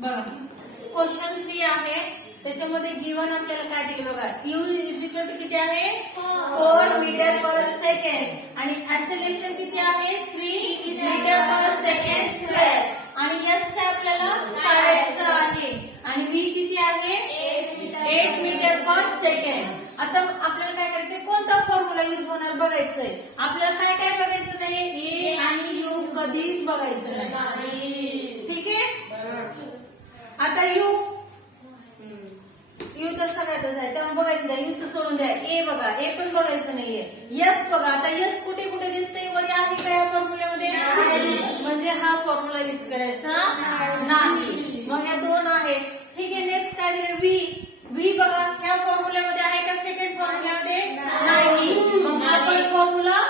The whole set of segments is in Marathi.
बघा क्वेश्चन 3 आहे. त्याच्यामध्ये गिवन आपल्याला काय दिलं बघा. U इज इक्वल टू किती आहे 4 मीटर पर सेकंड आणि ऍक्सेलरेशन किती आहे 3 मीटर पर सेकंड स्क्वेअर आणि S काय आपल्याला काढायचं आहे आणि V किती आहे 8 मीटर पर सेकंड. आता आपल्याला काय करायचंय कोणता फॉर्म्युला यूज होणार बघायचंय. आपल्याला काय काय बघायचं नाही A आणि U कधीच बघायचं नाही. ठीक आहे. आता U तर सगळ्यातच आहे त्यामुळे बघायचं नाही. U सोडून द्या. A बघा A पण बघायचं नाहीये. S बघा आता S कुठे कुठे दिसतंय वरी आहे का या फॉर्म्युल्यामध्ये म्हणजे हा फॉर्म्युला यूज करायचा नाही. मग या दोन आहे. ठीक आहे. नेक्स्ट काय दिलं V बघा ह्या फॉर्म्युल्यामध्ये आहे का सेकंड फॉर्म्युल्यामध्ये नाही. मग आपण फॉर्म्युला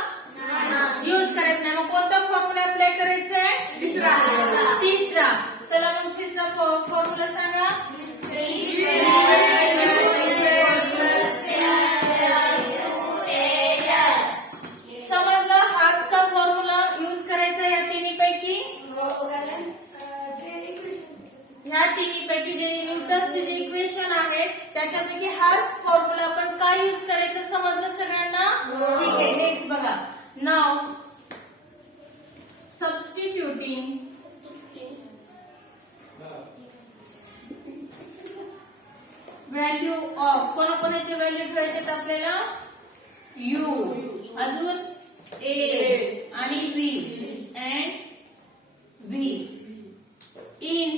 यूज करायचा नाही. मग कोणता फॉर्म्युला अप्लाय करायचा आहे तिसरा. चला मग तिसरा फॉर्म्युला सांगा. समजलं हाच का फॉर्म्युला यूज करायचा या तिन्हीपैकी. ह्या तिन्हीपैकी जे न्यूटनचे जे इक्वेशन आहे त्याच्यापैकी हाच फॉर्म्युला आपण काय यूज करायचं समजलं सगळ्यांना. ठीक आहे. नेक्स्ट बघा. नाव सबस्टिट्यूटिंग व्हॅल्यू ऑफ कोणाकोणाचे व्हॅल्यू ठेवायचे आपल्याला U अजून A आणि V and V in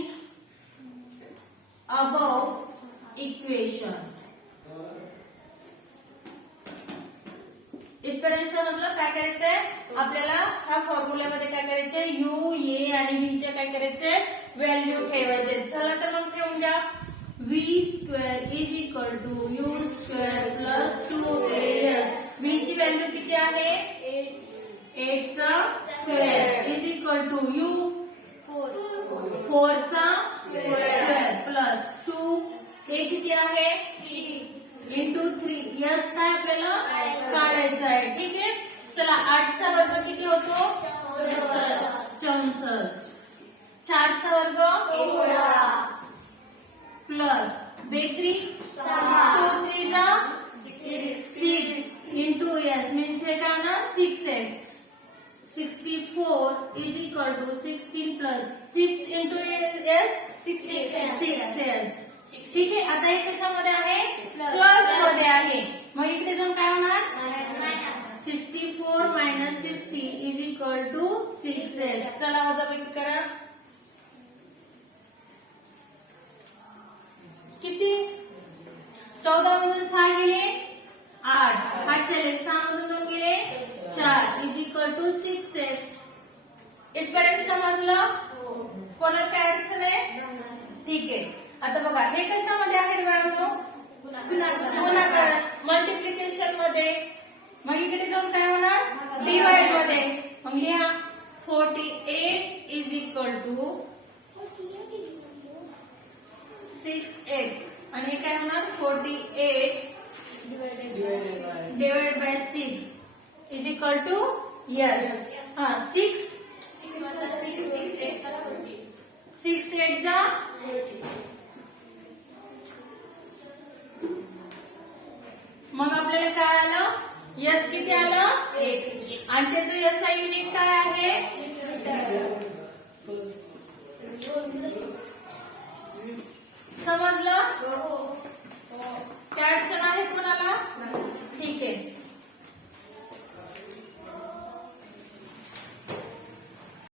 above equation. इथपर्यंत समजलं काय करायचंय आपल्याला ह्या फॉर्म्युल्यामध्ये काय करायचंय U A आणि V चे काय करायचंय व्हॅल्यू ठेवायचे. चला तर मग ठेवून द्या. V square is equal to U square plus 2AS. V ची व्हॅल्यू किती आहे 8 चा square is equal to U 4 चा स्क्वेअर प्लस 2 A किती आहे 3 इंटू 3. S काय आपल्याला काढायचं आहे. ठीक आहे. चला 8 चा वर्ग किती होतो 64. 4 चा वर्ग प्लस बेत्री 2 3 जा 6 इंटू S मीन्स हे काय ना 6S 64 is equal to 16 plus 6 into S 6S. ठीक आहे. आता हे कशामध्ये आहे प्लस मध्ये आहे. मग इकडे जाऊन काय होणार 64 minus 60 is equal to 6S. चला वजाबाकी करा. किती 14 मधून 6 गेले 8 5 चले 6 मधून 2 गेले 4 इज इक्वल टू 6S. इथपर्यंत समजलं कोणाला काय अडचण आहे. ठीक आहे. आता बघा हे कशामध्ये आहे बाळांनो गुणाकार मल्टिप्लिकेशन मध्ये. मग इकडे जाऊन काय होणार डिवाइड मध्ये. मग लिहा 48 इज इक्वल टू 6x आणि हे काय होणार 48 divided by 6 is equal to yes 6 8 जा मग आपल्याला काय आलं यस किती आलं 8 आणि त्याचं एसआय युनिट काय आहे समजलं.